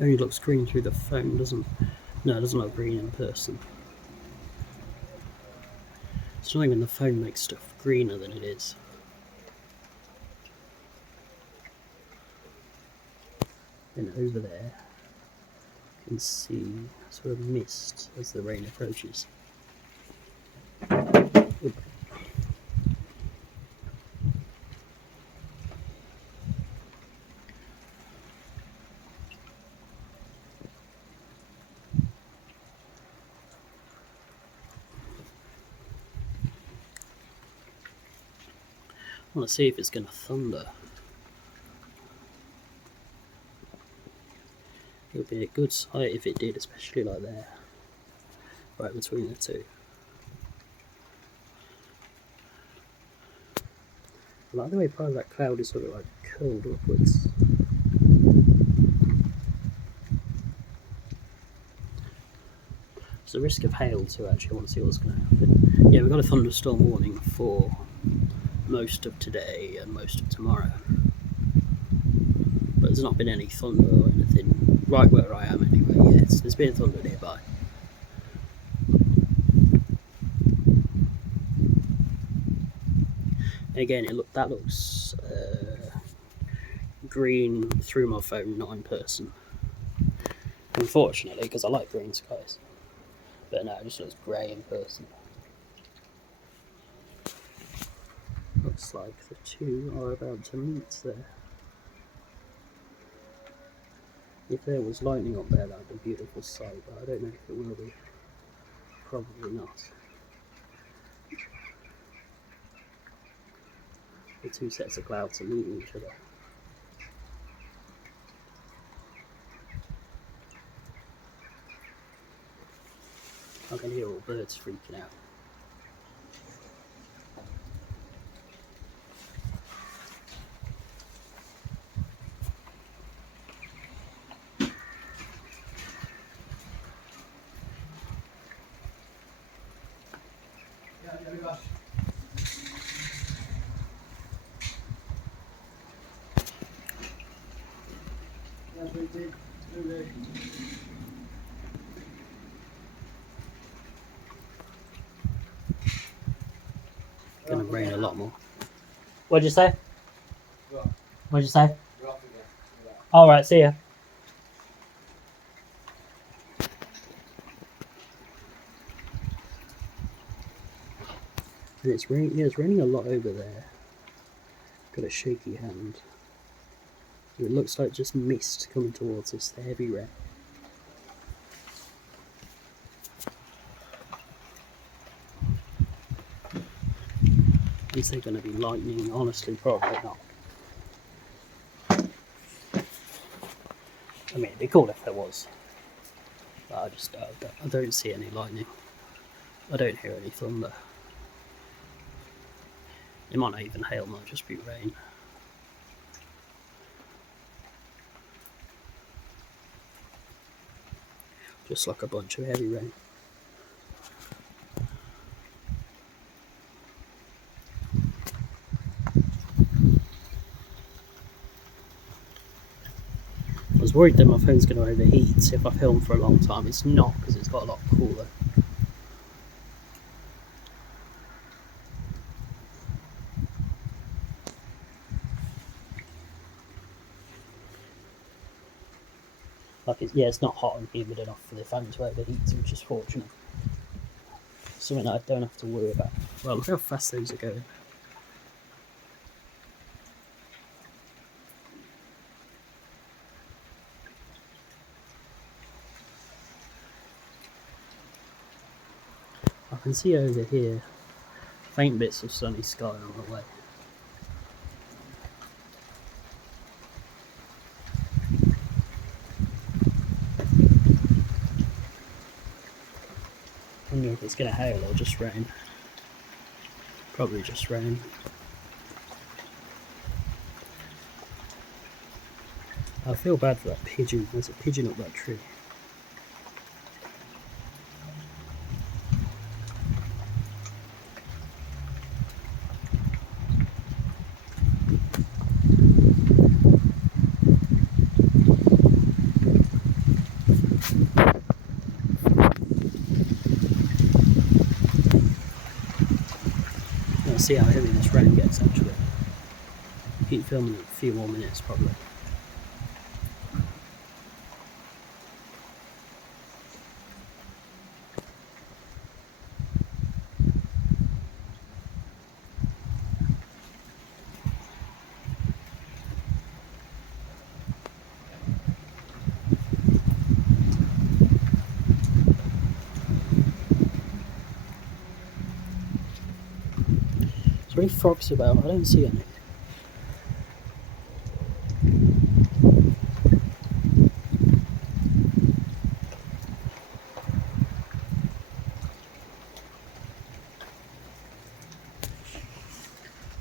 Only looks green through the phone, doesn't? No, it doesn't look green in person. It's not even the phone makes stuff greener than it is. And over there, you can see sort of mist as the rain approaches. Oop. I want to see if it's going to thunder. It would be a good sight if it did, especially like there, right between the two. I like the way part of that cloud is sort of like curled upwards. There's a risk of hail too, actually. I want to see what's going to happen. Yeah, we've got a thunderstorm warning for most of today and most of tomorrow. But there's not been any thunder or anything right where I am anyway. Yes, there's been thunder nearby. Again, that looks green through my phone, not in person. Unfortunately, because I like green skies. But no, it just looks grey in person. Looks like the two are about to meet there. If there was lightning up there, that would be a beautiful sight, but I don't know if it will be. Probably not. The two sets of clouds are meeting each other. I can hear all birds freaking out. Gonna rain a lot more. What'd you say? What'd you say? Alright, see ya. And it's raining. Yeah, it's raining a lot over there. Got a shaky hand. It looks like just mist coming towards us. The heavy rain. Is there going to be lightning? Honestly, probably not. I mean, it'd be cool if there was. But I don't see any lightning. I don't hear any thunder. It might not even hail, might just be rain. Just like a bunch of heavy rain. I was worried that my phone's going to overheat if I film for a long time. It's not, because it's got a lot cooler. It's not hot and humid enough for the phone to overheat, which is fortunate. Something that I don't have to worry about. Well, look how fast those are going. I can see over here faint bits of sunny sky on the way. I wonder if it's going to hail or just rain. Probably just rain. I feel bad for that pigeon. There's a pigeon up that tree. to see how heavy this rain gets actually. Keep filming it a few more minutes probably. Is there any frogs about? I don't see any.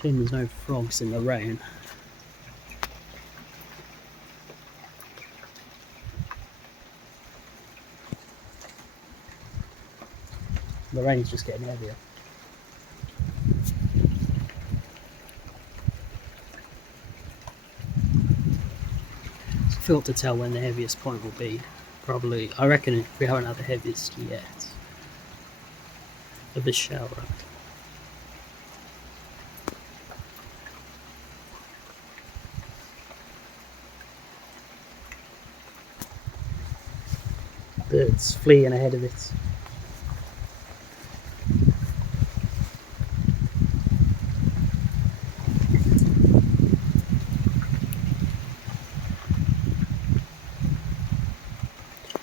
Shame there's no frogs in the rain. The rain's just getting heavier. It's difficult to tell when the heaviest point will be. Probably, I reckon if we haven't had the heaviest yet of this shower. Birds fleeing ahead of it.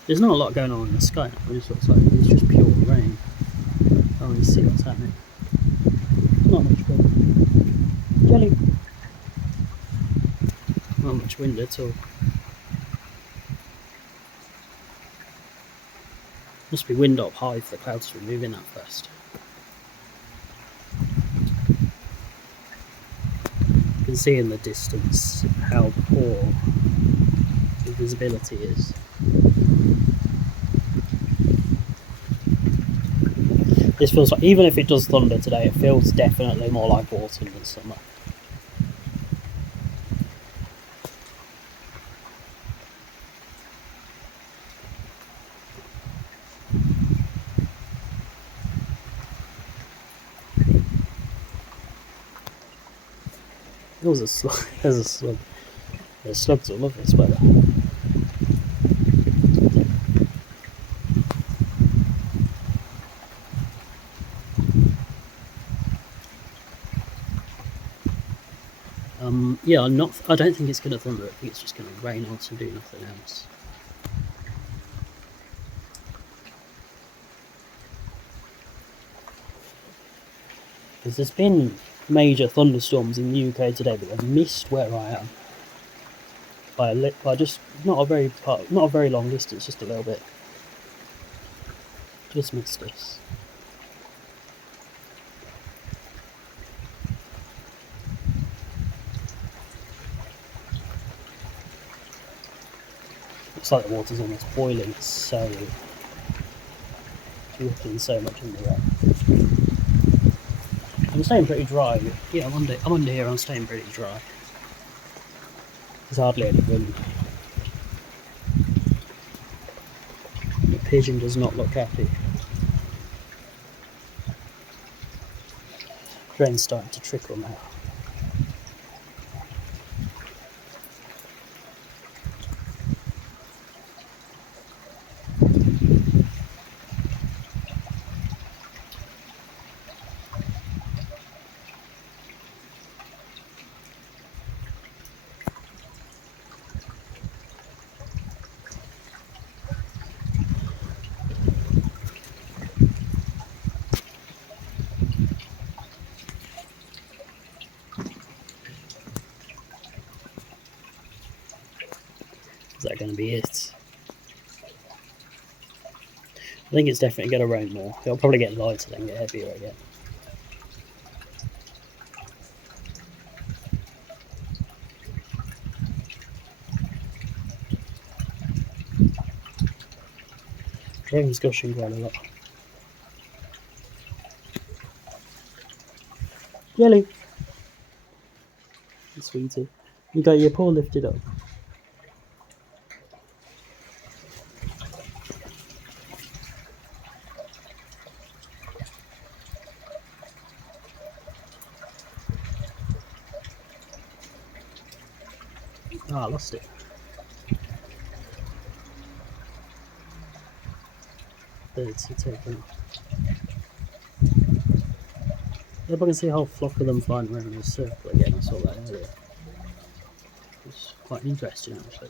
There's not a lot going on in the sky now, it just looks like it's just pure rain. I don't really see what's happening. Not much wind. Jelly! Not much wind at all. Must be wind up high for the clouds to be moving that fast. You can see in the distance how poor the visibility is. This feels like, even if it does thunder today, it feels definitely more like autumn than summer. There was a slug. There's a slug. There's slugs all over this weather. Yeah, I don't think it's going to thunder. I think it's just going to rain out and do nothing else. Because there's been major thunderstorms in the UK today, but they've missed where I am by just not a very long distance, just a little bit. Just missed us. Looks like the water's almost boiling. It's so dripping so much in the rain. I'm staying pretty dry. Yeah, I'm under here. I'm staying pretty dry. There's hardly any wind. The pigeon does not look happy. Rain's starting to trickle now. Is that going to be it? I think it's definitely going to rain more. It'll probably get lighter then get heavier again. Rain's gushing quite a lot. Jelly! Sweetie. You got your paw lifted up. Ah, I lost it. Birds are taken off. If I can see a whole flock of them flying around in a circle again, I saw that earlier. It's quite interesting actually.